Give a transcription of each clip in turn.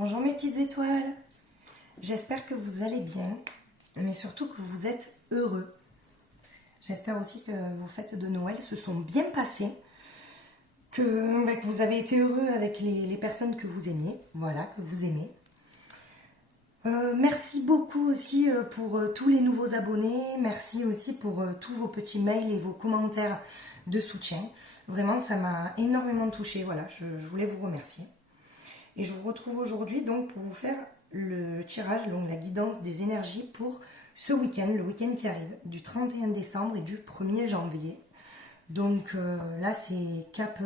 Bonjour mes petites étoiles, j'espère que vous allez bien, mais surtout que vous êtes heureux. J'espère aussi que vos fêtes de Noël se sont bien passées, que vous avez été heureux avec les personnes que vous aimiez, voilà, que vous aimez. Merci beaucoup aussi pour tous les nouveaux abonnés, merci aussi pour tous vos petits mails et vos commentaires de soutien. Vraiment, ça m'a énormément touchée, voilà, je voulais vous remercier. Et je vous retrouve aujourd'hui donc pour vous faire le tirage, donc la guidance des énergies pour ce week-end, le week-end qui arrive, du 31 décembre et du 1er janvier. Donc là c'est cap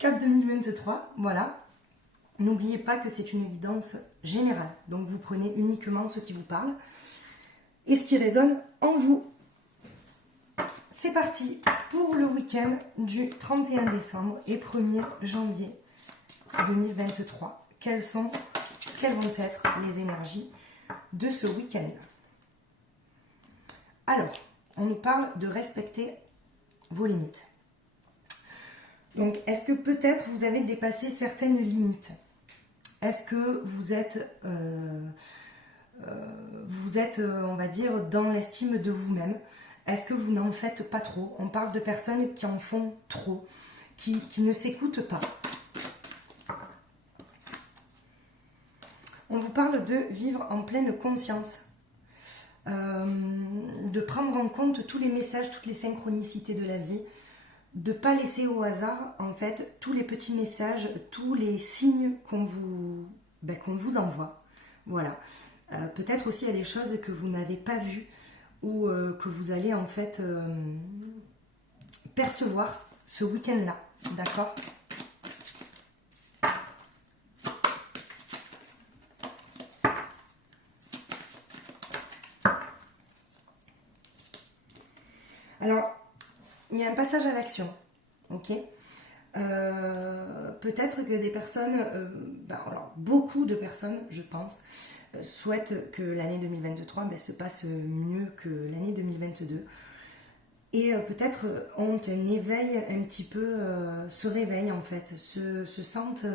2023, voilà. N'oubliez pas que c'est une guidance générale, donc vous prenez uniquement ce qui vous parle et ce qui résonne en vous. C'est parti pour le week-end du 31 décembre et 1er janvier 2023. Quelles vont être les énergies de ce week-end-là? Alors, on nous parle de respecter vos limites. Donc, est-ce que peut-être vous avez dépassé certaines limites? Est-ce que vous êtes, on va dire, dans l'estime de vous-même? Est-ce que vous n'en faites pas trop? On parle de personnes qui en font trop, qui ne s'écoutent pas. On vous parle de vivre en pleine conscience, de prendre en compte tous les messages, toutes les synchronicités de la vie, de ne pas laisser au hasard, en fait, tous les petits messages, tous les signes qu'on vous envoie. Voilà. Peut-être aussi il y a des choses que vous n'avez pas vues ou que vous allez en fait percevoir ce week-end-là. D'accord ? Alors, il y a un passage à l'action, ok. Peut-être que des personnes, alors beaucoup de personnes, je pense, souhaitent que l'année 2023 se passe mieux que l'année 2022. Et peut-être ont un éveil un petit peu, se réveillent en fait, se sentent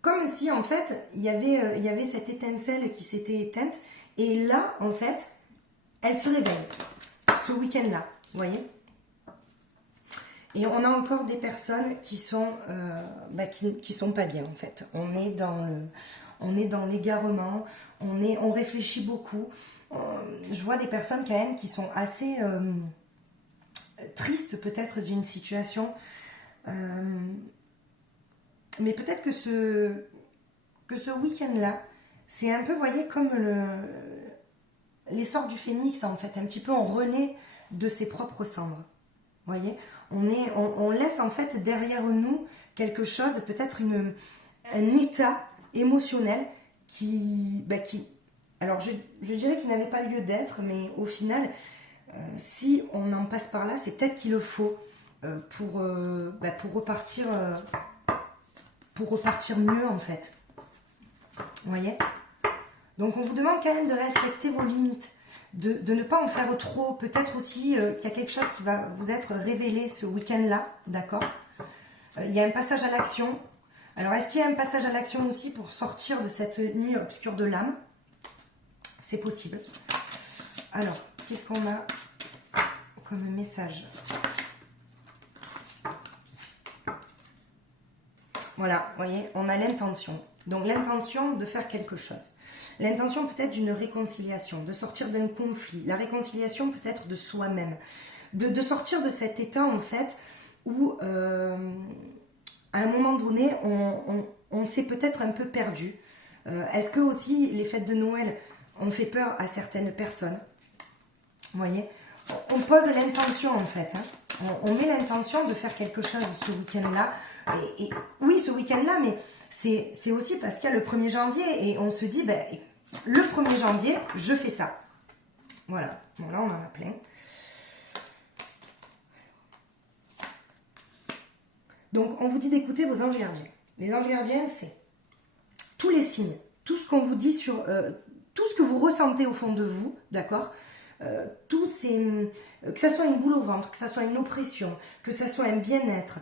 comme si en fait il y avait cette étincelle qui s'était éteinte. Et là, en fait, elle se réveille ce week-end-là, vous voyez. Et on a encore des personnes qui sont qui sont pas bien en fait. On est dans l'égarement, on réfléchit beaucoup. Je vois des personnes quand même qui sont assez tristes peut-être d'une situation. Mais peut-être que ce week-end-là, c'est un peu, vous voyez, comme l'essor du phénix en fait, un petit peu on renaît de ses propres cendres. Vous voyez, on laisse en fait derrière nous quelque chose, peut-être un état émotionnel qui alors je dirais qu'il n'avait pas lieu d'être, mais au final, si on en passe par là, c'est peut-être qu'il le faut pour repartir mieux en fait. Vous voyez? Donc on vous demande quand même de respecter vos limites, de ne pas en faire trop. Peut-être aussi qu'il y a quelque chose qui va vous être révélé ce week-end-là, d'accord? Il y a un passage à l'action. Alors est-ce qu'il y a un passage à l'action aussi pour sortir de cette nuit obscure de l'âme? C'est possible. Alors, qu'est-ce qu'on a comme message? Voilà, vous voyez, on a l'intention. Donc l'intention de faire quelque chose. L'intention peut-être d'une réconciliation, de sortir d'un conflit. La réconciliation peut-être de soi-même. De sortir de cet état en fait où à un moment donné on s'est peut-être un peu perdu. Est-ce que aussi les fêtes de Noël ont fait peur à certaines personnes? Vous voyez, on pose l'intention en fait. Hein. On met l'intention de faire quelque chose ce week-end-là. Et oui, ce week-end-là, mais c'est aussi parce qu'il y a le 1er janvier et on se dit, le 1er janvier, je fais ça. Voilà, bon là on en a plein. Donc on vous dit d'écouter vos anges gardiens. Les anges gardiens, c'est tous les signes, tout ce qu'on vous dit sur, tout ce que vous ressentez au fond de vous, d'accord, que ça soit une boule au ventre, que ça soit une oppression, que ça soit un bien-être,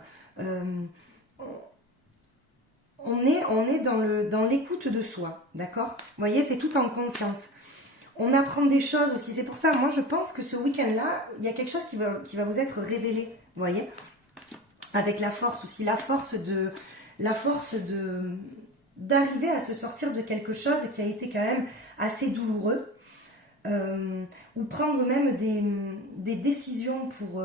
on est dans l'écoute de soi, d'accord? Vous voyez, c'est tout en conscience. On apprend des choses aussi, c'est pour ça, moi je pense que ce week-end-là, il y a quelque chose qui va vous être révélé, vous voyez? Avec la force aussi, la force d'arriver à se sortir de quelque chose qui a été quand même assez douloureux, ou prendre même des décisions pour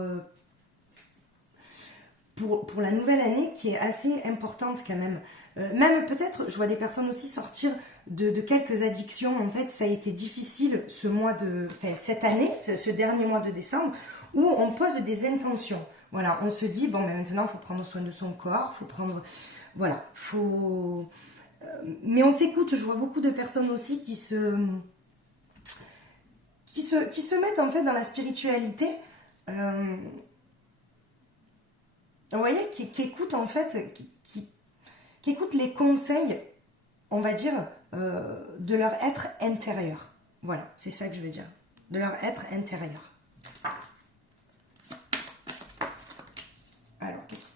la nouvelle année qui est assez importante quand même. Même peut-être, je vois des personnes aussi sortir de quelques addictions. En fait, ça a été difficile cette année, ce dernier mois de décembre, où on pose des intentions. Voilà, on se dit, bon, mais maintenant, il faut prendre soin de son corps, faut prendre... Voilà, faut... mais on s'écoute, je vois beaucoup de personnes aussi qui se mettent en fait dans la spiritualité, vous voyez, qui écoutent en fait, qui écoutent les conseils, on va dire, de leur être intérieur. Voilà, c'est ça que je veux dire, de leur être intérieur. Alors, qu'est-ce que...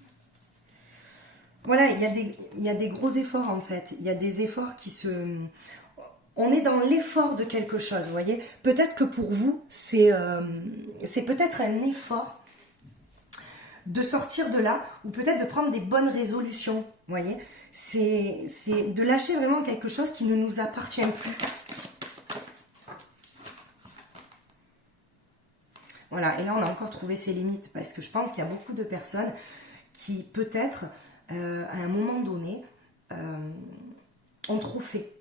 Voilà, il y a des gros efforts en fait. Il y a des efforts qui se... On est dans l'effort de quelque chose, vous voyez. Peut-être que pour vous, c'est peut-être un effort de sortir de là, ou peut-être de prendre des bonnes résolutions, vous voyez. C'est de lâcher vraiment quelque chose qui ne nous appartient plus. Voilà, et là on a encore trouvé ses limites, parce que je pense qu'il y a beaucoup de personnes qui peut-être, à un moment donné, ont trop fait.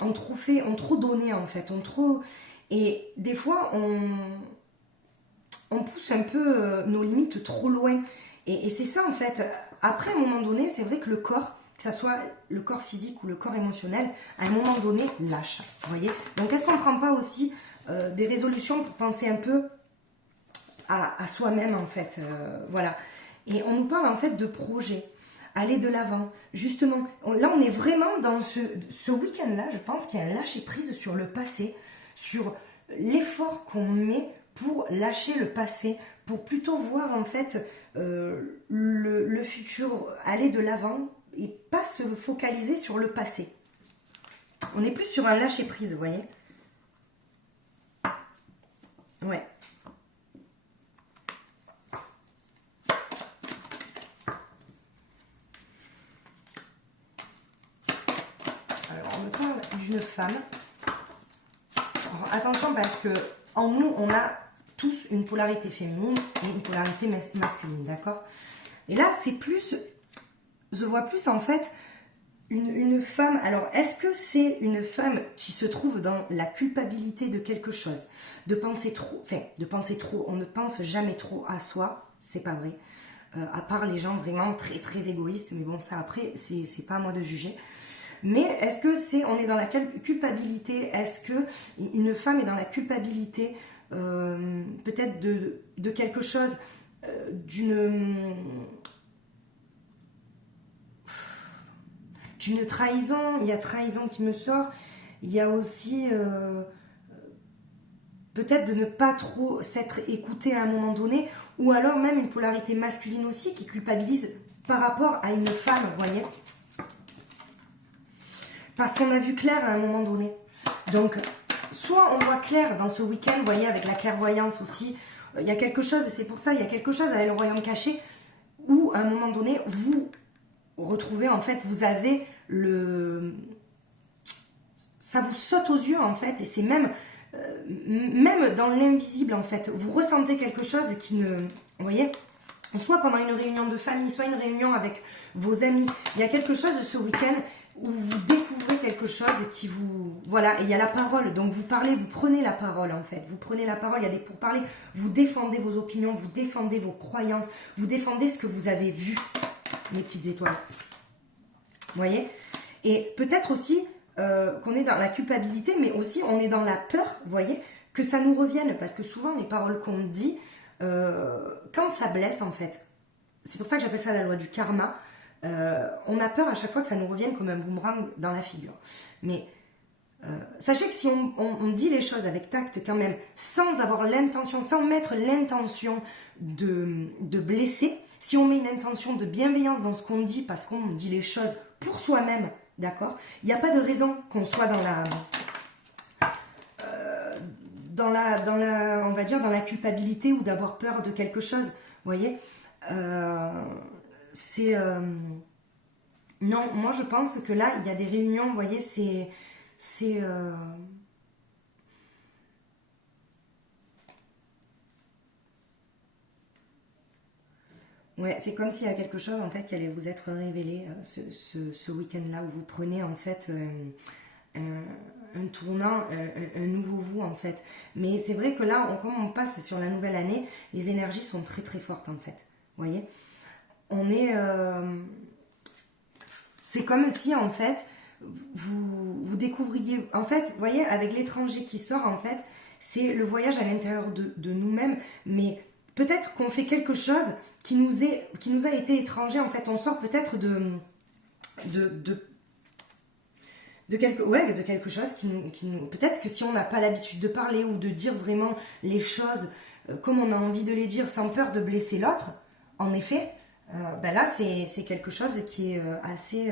Ont trop donné en fait, Et des fois, on pousse un peu nos limites trop loin. Et c'est ça en fait. Après, à un moment donné, c'est vrai que le corps, que ce soit le corps physique ou le corps émotionnel, à un moment donné, lâche. Vous voyez? Donc, est-ce qu'on ne prend pas aussi des résolutions pour penser un peu à soi-même en fait, voilà. Et on nous parle en fait de projet, aller de l'avant. Justement, là on est vraiment dans ce week-end-là, je pense qu'il y a un lâcher-prise sur le passé, sur l'effort qu'on met pour lâcher le passé, pour plutôt voir en fait le futur, aller de l'avant et pas se focaliser sur le passé. On est plus sur un lâcher-prise, vous voyez? Ouais. D'une femme. Alors, attention parce que en nous, on a tous une polarité féminine et une polarité masculine, d'accord? Et là, c'est plus, je vois plus en fait une femme. Alors, est-ce que c'est une femme qui se trouve dans la culpabilité de quelque chose, de penser trop, on ne pense jamais trop à soi, c'est pas vrai, à part les gens vraiment très très égoïstes, mais bon, ça après, c'est pas à moi de juger. Mais est-ce que on est dans la culpabilité? Est-ce que une femme est dans la culpabilité peut-être de quelque chose, d'une trahison? Il y a trahison qui me sort. Il y a aussi peut-être de ne pas trop s'être écouté à un moment donné, ou alors même une polarité masculine aussi qui culpabilise par rapport à une femme, vous voyez? Parce qu'on a vu clair à un moment donné. Donc, soit on voit clair dans ce week-end, vous voyez, avec la clairvoyance aussi, il y a quelque chose, et c'est pour ça, il y a quelque chose avec le royaume caché, où à un moment donné, vous retrouvez, en fait, vous avez ça vous saute aux yeux, en fait, et c'est même dans l'invisible, en fait. Vous ressentez quelque chose qui ne... Vous voyez, soit pendant une réunion de famille, soit une réunion avec vos amis. Il y a quelque chose de ce week-end où vous découvrez quelque chose qui vous... Voilà, et il y a la parole. Donc vous parlez, vous prenez la parole en fait. Vous prenez la parole, il y a des pourparlers. Vous défendez vos opinions, vous défendez vos croyances, vous défendez ce que vous avez vu, mes petites étoiles. Vous voyez? Et peut-être aussi qu'on est dans la culpabilité, mais aussi on est dans la peur, vous voyez, que ça nous revienne. Parce que souvent, les paroles qu'on dit, quand ça blesse en fait, c'est pour ça que j'appelle ça la loi du karma, on a peur à chaque fois que ça nous revienne comme un boomerang dans la figure. Mais sachez que si on dit les choses avec tact quand même, sans avoir l'intention, sans mettre l'intention de blesser, si on met une intention de bienveillance dans ce qu'on dit, parce qu'on dit les choses pour soi-même, d'accord, il n'y a pas de raison qu'on soit on va dire, dans la culpabilité ou d'avoir peur de quelque chose, vous voyez. Non, moi je pense que là, il y a des réunions, vous voyez, ouais, c'est comme s'il y a quelque chose en fait qui allait vous être révélé ce week-end-là, où vous prenez en fait un tournant, un nouveau vous en fait. Mais c'est vrai que là, comme on passe sur la nouvelle année, les énergies sont très très fortes en fait. Vous voyez, on est... c'est comme si en fait, vous découvriez... En fait, vous voyez, avec l'étranger qui sort en fait, c'est le voyage à l'intérieur de nous-mêmes, mais peut-être qu'on fait quelque chose qui nous a été étranger, en fait. On sort peut-être de quelque chose qui nous peut-être que si on n'a pas l'habitude de parler ou de dire vraiment les choses comme on a envie de les dire sans peur de blesser l'autre, en effet, ben là c'est quelque chose qui est assez...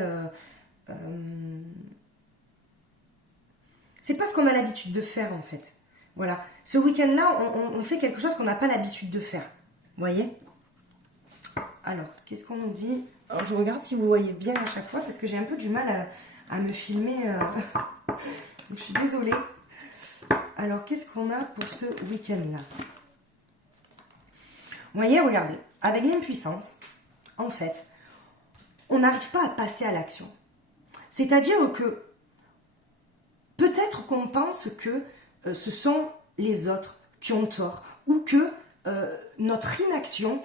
c'est pas ce qu'on a l'habitude de faire en fait. Voilà. Ce week-end-là, on fait quelque chose qu'on n'a pas l'habitude de faire. Vous voyez? Alors, qu'est-ce qu'on nous dit? Alors, je regarde si vous voyez bien à chaque fois parce que j'ai un peu du mal à me filmer. Je suis désolée. Alors, qu'est-ce qu'on a pour ce week-end-là? Vous voyez, regardez. Avec l'impuissance, en fait, on n'arrive pas à passer à l'action. C'est-à-dire que peut-être qu'on pense que ce sont les autres qui ont tort ou que notre inaction...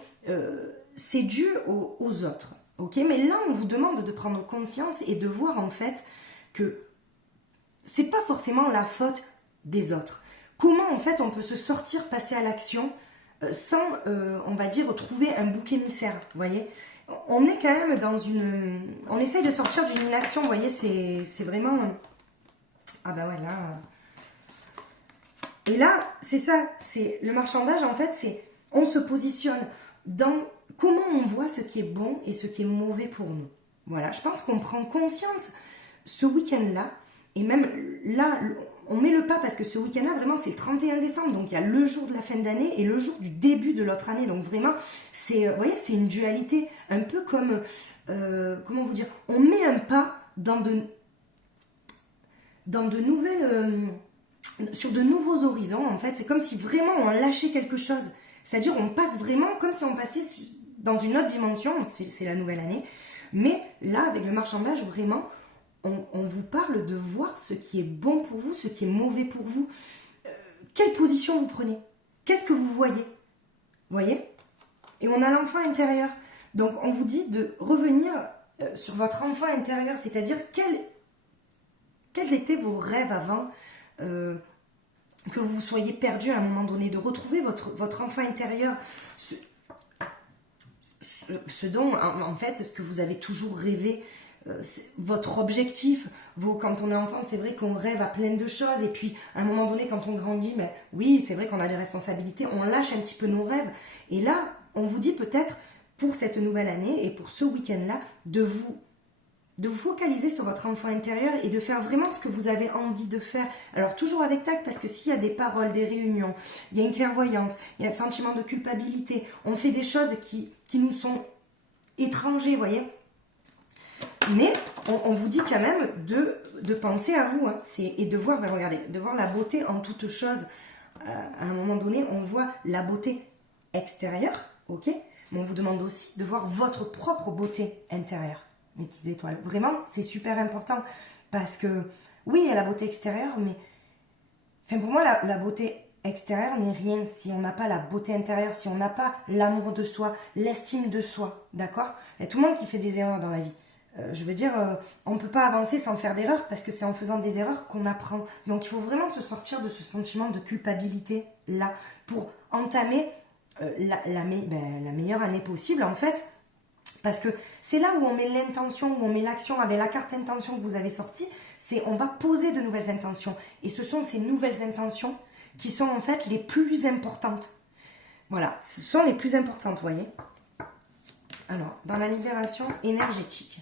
c'est dû aux autres, ok? Mais là, on vous demande de prendre conscience et de voir en fait que c'est pas forcément la faute des autres. Comment en fait on peut se sortir, passer à l'action sans, on va dire, trouver un bouc émissaire, vous voyez? On est quand même dans une... On essaye de sortir d'une inaction, vous voyez, c'est vraiment... Ah ben ouais, là... Et là, c'est ça, c'est le marchandage, en fait, c'est... On se positionne dans comment on voit ce qui est bon et ce qui est mauvais pour nous. Voilà, je pense qu'on prend conscience ce week-end-là, et même là, on met le pas parce que ce week-end-là, vraiment, c'est le 31 décembre, donc il y a le jour de la fin d'année et le jour du début de l'autre année. Donc vraiment, c'est, vous voyez, c'est une dualité, un peu comme, comment vous dire, on met un pas dans de nouvelles, sur de nouveaux horizons, en fait. C'est comme si vraiment on lâchait quelque chose. C'est-à-dire on passe vraiment comme si on passait dans une autre dimension, c'est la nouvelle année. Mais là, avec le marchandage, vraiment, on vous parle de voir ce qui est bon pour vous, ce qui est mauvais pour vous. Quelle position vous prenez? Qu'est-ce que vous voyez? Vous voyez? Et on a l'enfant intérieur. Donc on vous dit de revenir sur votre enfant intérieur, c'est-à-dire quels étaient vos rêves avant que vous soyez perdu à un moment donné, de retrouver votre enfant intérieur, ce dont, en fait, ce que vous avez toujours rêvé, votre objectif. Quand on est enfant, c'est vrai qu'on rêve à plein de choses, et puis à un moment donné, quand on grandit, mais oui, c'est vrai qu'on a des responsabilités, on lâche un petit peu nos rêves, et là, on vous dit peut-être, pour cette nouvelle année, et pour ce week-end-là, de vous focaliser sur votre enfant intérieur et de faire vraiment ce que vous avez envie de faire. Alors toujours avec tact, parce que s'il y a des paroles, des réunions, il y a une clairvoyance, il y a un sentiment de culpabilité, on fait des choses qui nous sont étrangers, vous voyez. Mais on vous dit quand même de penser à vous, hein, et de voir, ben regardez, de voir la beauté en toute chose. À un moment donné, on voit la beauté extérieure, ok, mais on vous demande aussi de voir votre propre beauté intérieure. Mes petites étoiles. Vraiment, c'est super important parce que, oui, il y a la beauté extérieure, mais enfin, pour moi, la beauté extérieure n'est rien si on n'a pas la beauté intérieure, si on n'a pas l'amour de soi, l'estime de soi, d'accord? Il y a tout le monde qui fait des erreurs dans la vie. Je veux dire, on ne peut pas avancer sans faire d'erreurs parce que c'est en faisant des erreurs qu'on apprend. Donc, il faut vraiment se sortir de ce sentiment de culpabilité-là pour entamer la meilleure année possible, en fait. Parce que c'est là où on met l'intention, où on met l'action avec la carte intention que vous avez sortie, c'est on va poser de nouvelles intentions. Et ce sont ces nouvelles intentions qui sont en fait les plus importantes. Voilà, ce sont les plus importantes, vous voyez. Alors, dans la libération énergétique.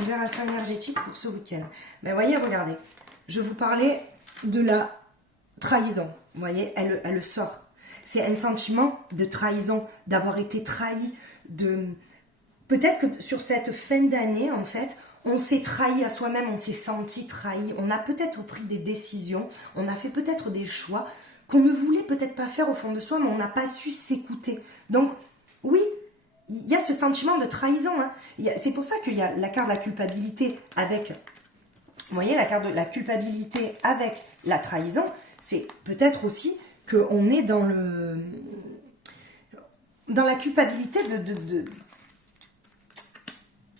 Libération énergétique pour ce week-end. Ben, voyez, regardez. Je vous parlais de la trahison. Vous voyez, elle sort. C'est un sentiment de trahison, d'avoir été trahi. Peut-être que sur cette fin d'année, en fait, on s'est trahi à soi-même, on s'est senti trahi. On a peut-être pris des décisions, on a fait peut-être des choix qu'on ne voulait peut-être pas faire au fond de soi, mais on n'a pas su s'écouter. Donc, oui, il y a ce sentiment de trahison. Hein. C'est pour ça qu'il y a la carte de la culpabilité avec... Vous voyez, la carte de la culpabilité avec la trahison, c'est peut-être aussi qu'on est dans la culpabilité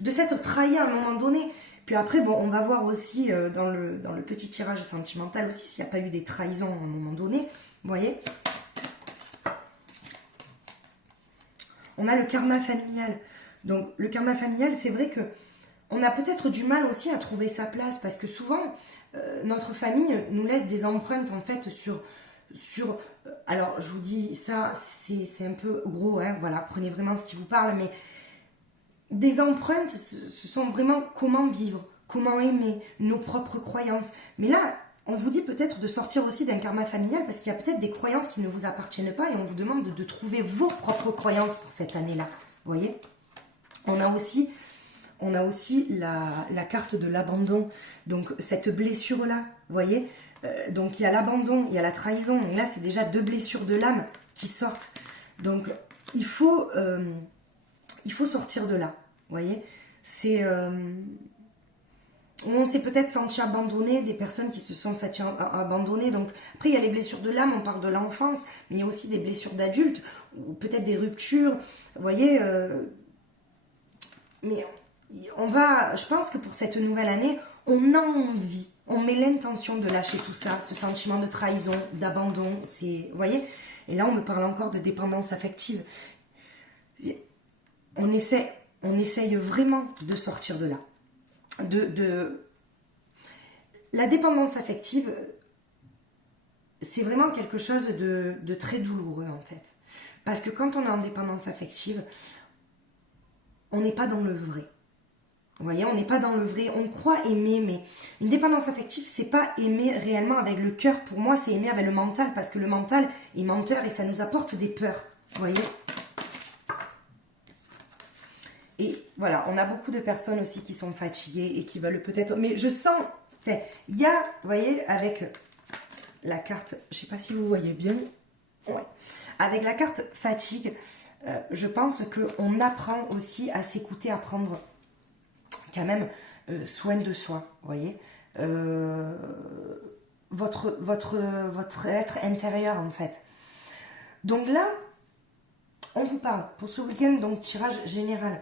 de s'être trahi à un moment donné. Puis après, bon, on va voir aussi dans le petit tirage sentimental aussi s'il n'y a pas eu des trahisons à un moment donné. Vous voyez, on a le karma familial. Donc, le karma familial, c'est vrai que on a peut-être du mal aussi à trouver sa place parce que souvent, notre famille nous laisse des empreintes en fait sur alors, je vous dis, ça, c'est un peu gros, hein, voilà, prenez vraiment ce qui vous parle, mais des empreintes, ce sont vraiment comment vivre, comment aimer, nos propres croyances. Mais là, on vous dit peut-être de sortir aussi d'un karma familial parce qu'il y a peut-être des croyances qui ne vous appartiennent pas et on vous demande de trouver vos propres croyances pour cette année-là. Vous voyez, on a aussi la carte de l'abandon. Donc, cette blessure-là, vous voyez, donc il y a l'abandon, il y a la trahison. Donc là, c'est déjà 2 blessures de l'âme qui sortent. Donc, il faut sortir de là. Vous voyez, c'est... on s'est peut-être senti abandonné, des personnes qui se sont senties abandonnées. Donc, après, il y a les blessures de l'âme, on parle de l'enfance, mais il y a aussi des blessures d'adultes, ou peut-être des ruptures. Vous voyez, mais je pense que pour cette nouvelle année, on a envie, on met l'intention de lâcher tout ça, ce sentiment de trahison, d'abandon, vous voyez. Et là, on me parle encore de dépendance affective. On essaye vraiment de sortir de là. La dépendance affective, c'est vraiment quelque chose de très douloureux en fait. Parce que quand on est en dépendance affective, on n'est pas dans le vrai. Vous voyez, on n'est pas dans le vrai. On croit aimer, mais une dépendance affective, c'est pas aimer réellement avec le cœur. Pour moi, c'est aimer avec le mental, parce que le mental est menteur et ça nous apporte des peurs. Vous voyez. Et voilà, on a beaucoup de personnes aussi qui sont fatiguées et qui veulent peut-être... Mais je sens... Enfin, il y a, vous voyez, avec la carte... Je ne sais pas si vous voyez bien. Ouais. Avec la carte fatigue, je pense qu'on apprend aussi à s'écouter, à prendre quand même soin de soi, vous voyez. Votre être intérieur, en fait. Donc là, on vous parle, pour ce week-end, donc tirage général.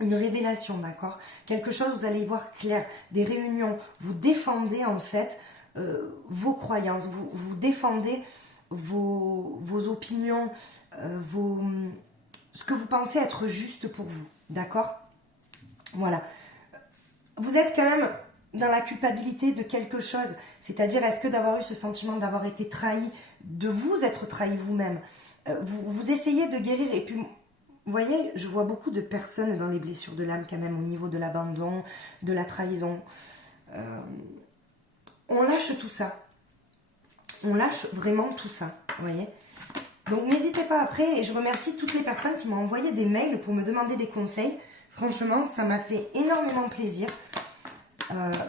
Une révélation, d'accord? Quelque chose, vous allez y voir clair. Des réunions, vous défendez en fait vos croyances, vous défendez vos opinions, ce que vous pensez être juste pour vous, d'accord? Voilà. Vous êtes quand même dans la culpabilité de quelque chose, c'est-à-dire est-ce que d'avoir eu ce sentiment d'avoir été trahi, de vous être trahi vous-même, vous essayez de guérir et puis... Vous voyez, je vois beaucoup de personnes dans les blessures de l'âme quand même au niveau de l'abandon, de la trahison. On lâche tout ça. On lâche vraiment tout ça, vous voyez. Donc n'hésitez pas après, et je remercie toutes les personnes qui m'ont envoyé des mails pour me demander des conseils. Franchement, ça m'a fait énormément plaisir.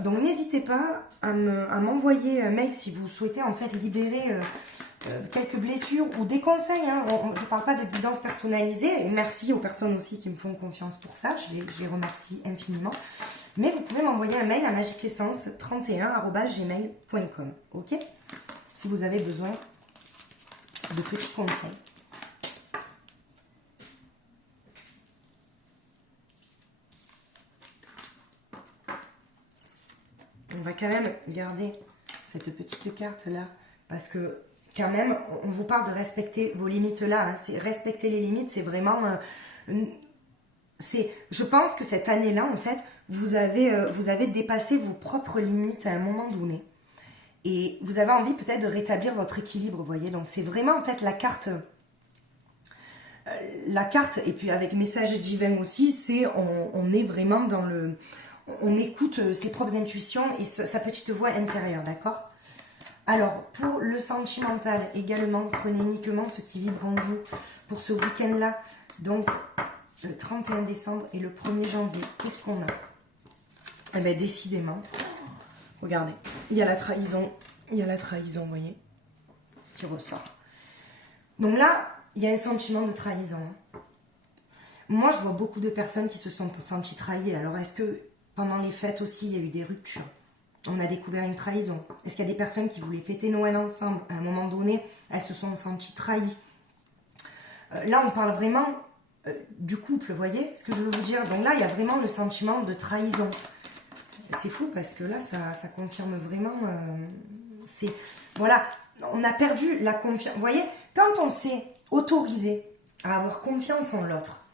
Donc n'hésitez pas à m'envoyer un mail si vous souhaitez en fait libérer... quelques blessures ou des conseils, hein. Je ne parle pas de guidance personnalisée, et merci aux personnes aussi qui me font confiance pour ça, je les remercie infiniment. Mais vous pouvez m'envoyer un mail à magiqueessence31@gmail.com, ok? Si vous avez besoin de petits conseils. On va quand même garder cette petite carte là, parce que quand même, on vous parle de respecter vos limites là. Hein. Respecter les limites, c'est vraiment... je pense que cette année-là, en fait, vous avez dépassé vos propres limites à un moment donné. Et vous avez envie peut-être de rétablir votre équilibre, vous voyez. Donc, c'est vraiment, en fait, la carte la carte, et puis avec message divin aussi, c'est on est vraiment dans le... On écoute ses propres intuitions et sa petite voix intérieure, d'accord? Alors, pour le sentimental également, prenez uniquement ce qui vibre en vous pour ce week-end-là. Donc, le 31 décembre et le 1er janvier, qu'est-ce qu'on a? Eh bien, décidément, regardez, il y a la trahison, vous voyez, qui ressort. Donc là, il y a un sentiment de trahison. Moi, je vois beaucoup de personnes qui se sont senties trahies. Alors, est-ce que pendant les fêtes aussi, il y a eu des ruptures? On a découvert une trahison. Est-ce qu'il y a des personnes qui voulaient fêter Noël ensemble? À un moment donné, elles se sont senties trahies. Là, on parle vraiment du couple, vous voyez ce que je veux vous dire? Donc là, il y a vraiment le sentiment de trahison. C'est fou parce que là, ça confirme vraiment... voilà, on a perdu la confiance. Vous voyez, quand on s'est autorisé à avoir confiance en l'autre,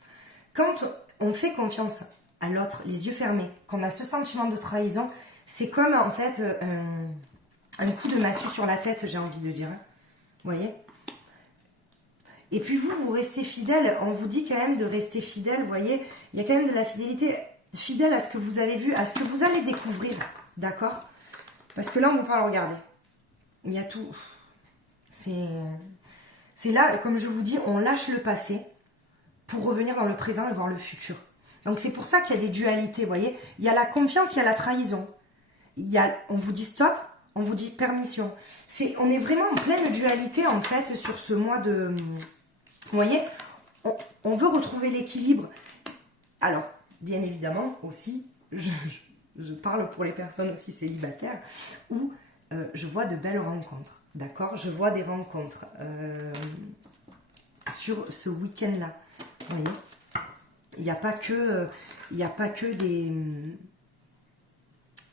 quand on fait confiance à l'autre, les yeux fermés, qu'on a ce sentiment de trahison, c'est comme en fait un coup de massue sur la tête, j'ai envie de dire. Vous voyez? Et puis vous restez fidèle. On vous dit quand même de rester fidèle, vous voyez? Il y a quand même de la fidélité, fidèle à ce que vous avez vu, à ce que vous allez découvrir. D'accord? Parce que là, on vous parle, regardez. Il y a tout. C'est là, comme je vous dis, on lâche le passé pour revenir dans le présent et voir le futur. Donc c'est pour ça qu'il y a des dualités, vous voyez? Il y a la confiance, il y a la trahison. On vous dit stop, on vous dit permission. On est vraiment en pleine dualité en fait sur ce mois de... Vous voyez, on veut retrouver l'équilibre. Alors, bien évidemment aussi, je parle pour les personnes aussi célibataires, où je vois de belles rencontres, d'accord? Je vois des rencontres sur ce week-end-là, vous voyez? Il n'y a pas que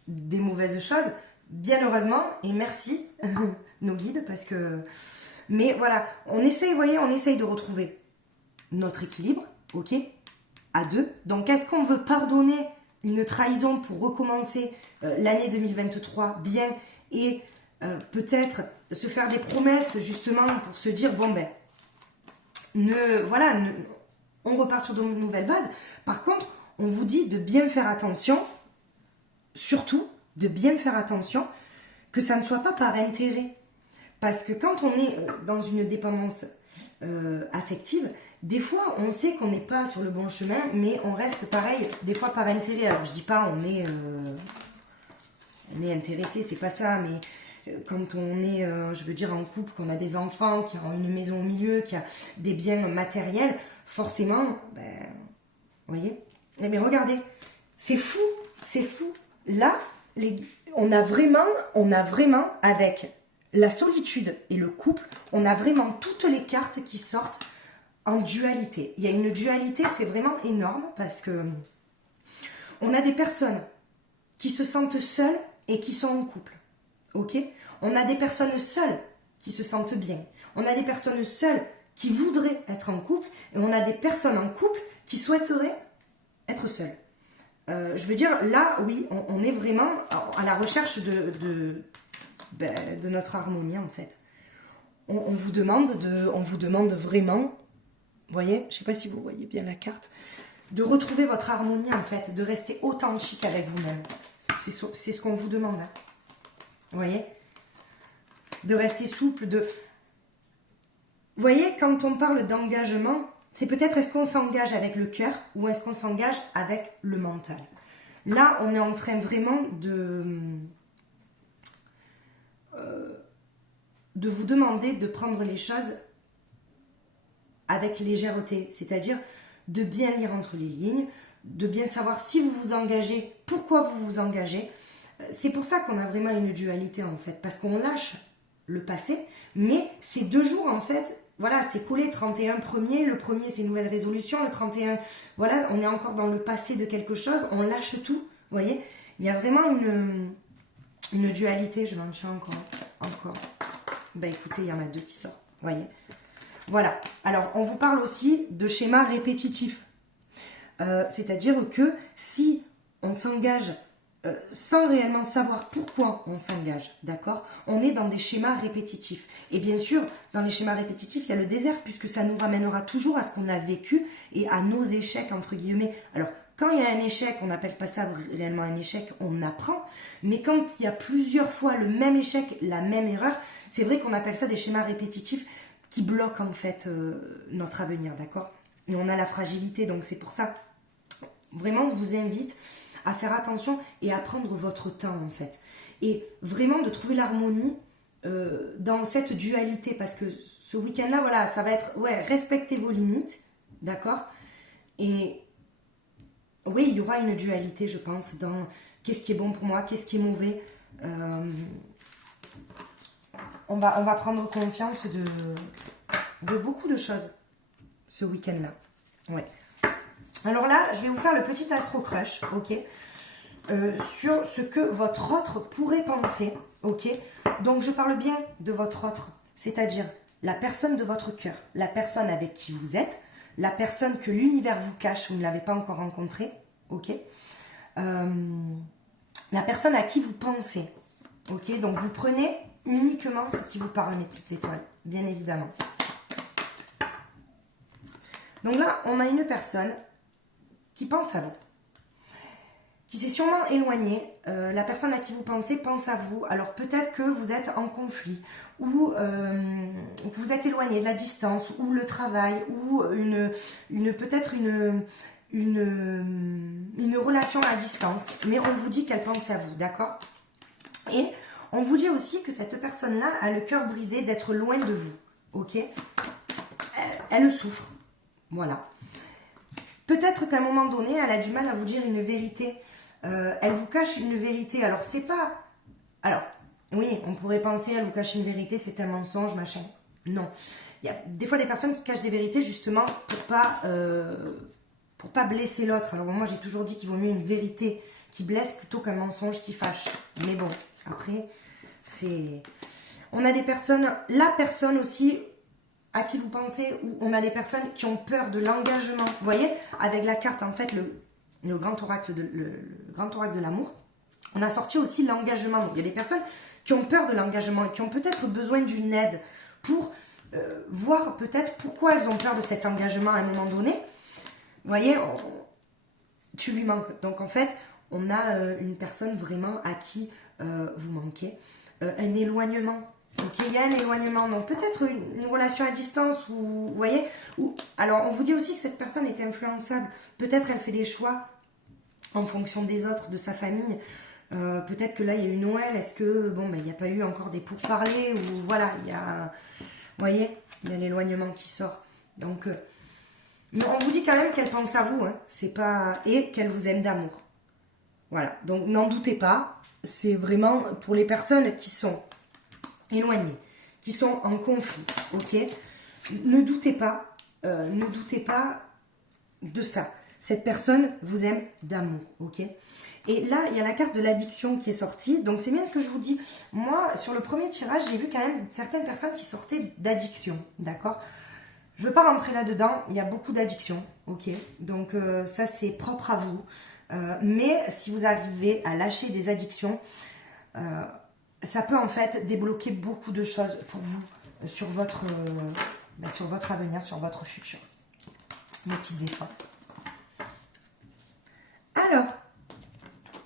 des mauvaises choses, bien heureusement, et merci nos guides, parce que... Mais voilà, on essaye, vous voyez, on essaye de retrouver notre équilibre, ok, à deux. Donc, est-ce qu'on veut pardonner une trahison pour recommencer l'année 2023 bien et peut-être se faire des promesses, justement, pour se dire, bon, ben, on repart sur de nouvelles bases. Par contre, on vous dit de bien faire attention, surtout de bien faire attention, que ça ne soit pas par intérêt. Parce que quand on est dans une dépendance affective, des fois on sait qu'on n'est pas sur le bon chemin, mais on reste pareil, des fois par intérêt. Alors je dis pas on est intéressé, c'est pas ça, mais quand on est, je veux dire, en couple, qu'on a des enfants, qui ont une maison au milieu, qui a des biens matériels, forcément, ben, vous voyez, mais regardez, c'est fou, c'est fou. Là, on a vraiment, avec la solitude et le couple, on a vraiment toutes les cartes qui sortent en dualité. Il y a une dualité, c'est vraiment énorme, parce que on a des personnes qui se sentent seules et qui sont en couple. Ok? On a des personnes seules qui se sentent bien. On a des personnes seules qui voudraient être en couple. Et on a des personnes en couple qui souhaiteraient être seules. Je veux dire, là, oui, on est vraiment à la recherche de notre harmonie, en fait. On vous demande vraiment, vous voyez, je ne sais pas si vous voyez bien la carte, de retrouver votre harmonie, en fait, de rester authentique avec vous-même. C'est ce qu'on vous demande. Hein. Vous voyez? De rester souple, Vous voyez, quand on parle d'engagement, c'est peut-être est-ce qu'on s'engage avec le cœur ou est-ce qu'on s'engage avec le mental. Là, on est en train vraiment de vous demander de prendre les choses avec légèreté, c'est-à-dire de bien lire entre les lignes, de bien savoir si vous vous engagez, pourquoi vous vous engagez. C'est pour ça qu'on a vraiment une dualité en fait, parce qu'on lâche le passé, mais ces 2 jours en fait, voilà, c'est collé 31 premier, le premier c'est nouvelle résolution, le 31, voilà, on est encore dans le passé de quelque chose, on lâche tout, vous voyez, il y a vraiment une dualité, je m'en tiens encore. Ben écoutez, il y en a 2 qui sortent, vous voyez. Voilà, alors on vous parle aussi de schéma répétitif. C'est-à-dire que si on s'engage sans réellement savoir pourquoi on s'engage, d'accord? On est dans des schémas répétitifs. Et bien sûr, dans les schémas répétitifs, il y a le désert, puisque ça nous ramènera toujours à ce qu'on a vécu et à nos échecs, entre guillemets. Alors, quand il y a un échec, on n'appelle pas ça réellement un échec, on apprend. Mais quand il y a plusieurs fois le même échec, la même erreur, c'est vrai qu'on appelle ça des schémas répétitifs qui bloquent en fait notre avenir, d'accord? Et on a la fragilité, donc c'est pour ça, vraiment, je vous invite à faire attention et à prendre votre temps en fait. Et vraiment de trouver l'harmonie dans cette dualité, parce que ce week-end-là, voilà, ça va être, ouais, respectez vos limites, d'accord? Et oui, il y aura une dualité, je pense, dans qu'est-ce qui est bon pour moi, qu'est-ce qui est mauvais. On va prendre conscience de beaucoup de choses ce week-end-là. Ouais. Alors là, je vais vous faire le petit astro crush, ok, sur ce que votre autre pourrait penser, ok. Donc je parle bien de votre autre, c'est-à-dire la personne de votre cœur, la personne avec qui vous êtes, la personne que l'univers vous cache, vous ne l'avez pas encore rencontrée, ok. La personne à qui vous pensez, ok. Donc vous prenez uniquement ce qui vous parle, mes petites étoiles, bien évidemment. Donc là, on a une personne qui pense à vous, qui s'est sûrement éloignée. La personne à qui vous pensez pense à vous. Alors peut-être que vous êtes en conflit, ou que vous êtes éloigné de la distance, ou le travail, ou peut-être une relation à distance. Mais on vous dit qu'elle pense à vous, d'accord? Et on vous dit aussi que cette personne-là a le cœur brisé d'être loin de vous, ok? Elle souffre, voilà. Peut-être qu'à un moment donné, elle a du mal à vous dire une vérité. Elle vous cache une vérité. Alors, c'est pas... Alors, oui, on pourrait penser, elle vous cache une vérité, c'est un mensonge, machin. Non. Il y a des fois des personnes qui cachent des vérités justement pour pas blesser l'autre. Alors, moi, j'ai toujours dit qu'il vaut mieux une vérité qui blesse plutôt qu'un mensonge qui fâche. Mais bon, après, c'est... On a des personnes... La personne aussi... à qui vous pensez, ou on a des personnes qui ont peur de l'engagement. Vous voyez, avec la carte, en fait, le grand oracle de l'amour, on a sorti aussi l'engagement. Donc, il y a des personnes qui ont peur de l'engagement et qui ont peut-être besoin d'une aide pour voir peut-être pourquoi elles ont peur de cet engagement à un moment donné. Vous voyez, tu lui manques. Donc, en fait, on a une personne vraiment à qui vous manquez. Un éloignement. Donc il y a un éloignement, donc peut-être une relation à distance, ou vous voyez, alors on vous dit aussi que cette personne est influençable, peut-être elle fait des choix en fonction des autres, de sa famille, peut-être que là il y a eu Noël, est-ce que, bon, ben, il n'y a pas eu encore des pourparlers, ou voilà, il y a, vous voyez, il y a l'éloignement qui sort, donc, mais on vous dit quand même qu'elle pense à vous, hein, c'est pas, et qu'elle vous aime d'amour, voilà, donc n'en doutez pas, c'est vraiment pour les personnes qui sont éloignés, qui sont en conflit, ok? Ne doutez pas de ça. Cette personne vous aime d'amour, ok? Et là, il y a la carte de l'addiction qui est sortie, donc c'est bien ce que je vous dis. Moi, sur le premier tirage, j'ai vu quand même certaines personnes qui sortaient d'addiction, d'accord? Je ne veux pas rentrer là-dedans, il y a beaucoup d'addictions, ok? Donc ça, c'est propre à vous. Mais si vous arrivez à lâcher des addictions, ça peut en fait débloquer beaucoup de choses pour vous sur votre avenir, sur votre futur. Mes petites étoiles. Alors,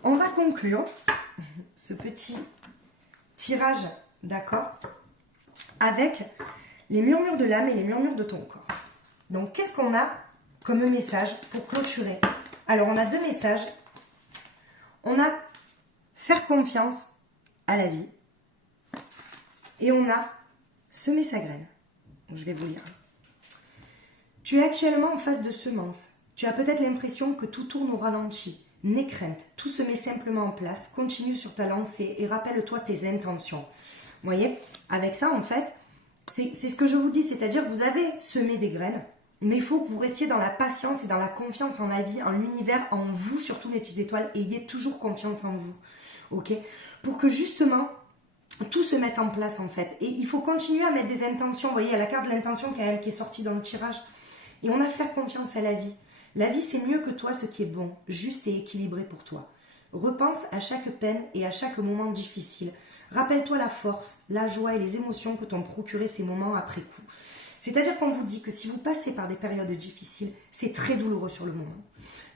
on va conclure ce petit tirage, d'accord, avec les murmures de l'âme et les murmures de ton corps. Donc, qu'est-ce qu'on a comme message pour clôturer? Alors, on a deux messages. On a faire confiance à la vie. Et on a semer sa graine. Donc, je vais vous lire. Tu es actuellement en phase de semence. Tu as peut-être l'impression que tout tourne au ralenti. N'aie crainte, tout se met simplement en place. Continue sur ta lancée et rappelle-toi tes intentions. Vous voyez, avec ça, en fait, c'est ce que je vous dis. C'est-à-dire, vous avez semé des graines, mais il faut que vous restiez dans la patience et dans la confiance en la vie, en l'univers, en vous, surtout mes petites étoiles. Ayez toujours confiance en vous. Ok? Pour que justement, tout se mette en place en fait. Et il faut continuer à mettre des intentions. Vous voyez, il y a la carte de l'intention quand même qui est sortie dans le tirage. Et on a à faire confiance à la vie. La vie, c'est mieux que toi ce qui est bon, juste et équilibré pour toi. Repense à chaque peine et à chaque moment difficile. Rappelle-toi la force, la joie et les émotions que t'ont procuré ces moments après coup. C'est-à-dire qu'on vous dit que si vous passez par des périodes difficiles, c'est très douloureux sur le moment.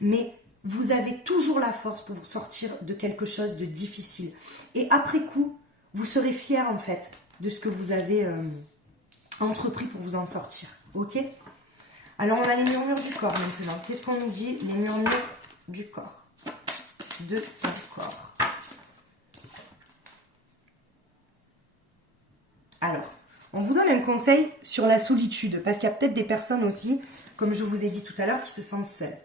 Mais vous avez toujours la force pour vous sortir de quelque chose de difficile. Et après coup, vous serez fiers en fait de ce que vous avez entrepris pour vous en sortir. Ok? Alors on a les murmures du corps maintenant. Qu'est-ce qu'on nous dit? Les murmures du corps. De ton corps. Alors, on vous donne un conseil sur la solitude, parce qu'il y a peut-être des personnes aussi, comme je vous ai dit tout à l'heure, qui se sentent seules.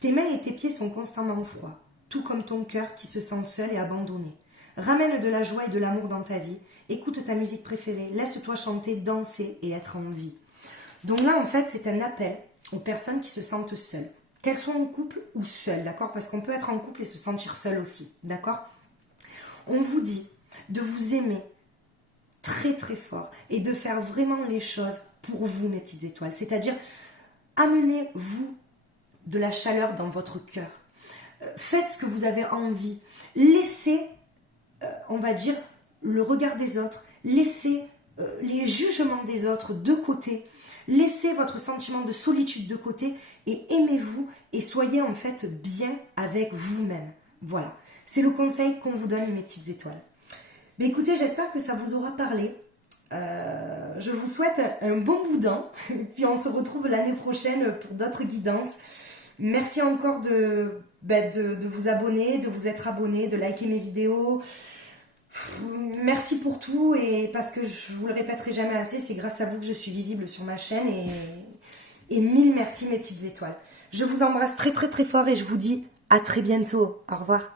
Tes mains et tes pieds sont constamment froids, tout comme ton cœur qui se sent seul et abandonné. Ramène de la joie et de l'amour dans ta vie, écoute ta musique préférée, laisse-toi chanter, danser et être en vie. Donc là, en fait, c'est un appel aux personnes qui se sentent seules, qu'elles soient en couple ou seules, d'accord? Parce qu'on peut être en couple et se sentir seul aussi, d'accord? On vous dit de vous aimer très très fort et de faire vraiment les choses pour vous, mes petites étoiles. C'est-à-dire, amenez-vous de la chaleur dans votre cœur. Faites ce que vous avez envie. Laissez, on va dire, le regard des autres. Laissez les jugements des autres de côté. Laissez votre sentiment de solitude de côté et aimez-vous et soyez en fait bien avec vous-même. Voilà, c'est le conseil qu'on vous donne, mes petites étoiles. Mais écoutez, j'espère que ça vous aura parlé. Je vous souhaite un bon boudin. Puis on se retrouve l'année prochaine pour d'autres guidances. Merci encore de vous abonner, de vous être abonné, de liker mes vidéos. Merci pour tout. Et parce que je vous le répéterai jamais assez, c'est grâce à vous que je suis visible sur ma chaîne. Et mille merci mes petites étoiles. Je vous embrasse très très très fort et je vous dis à très bientôt. Au revoir.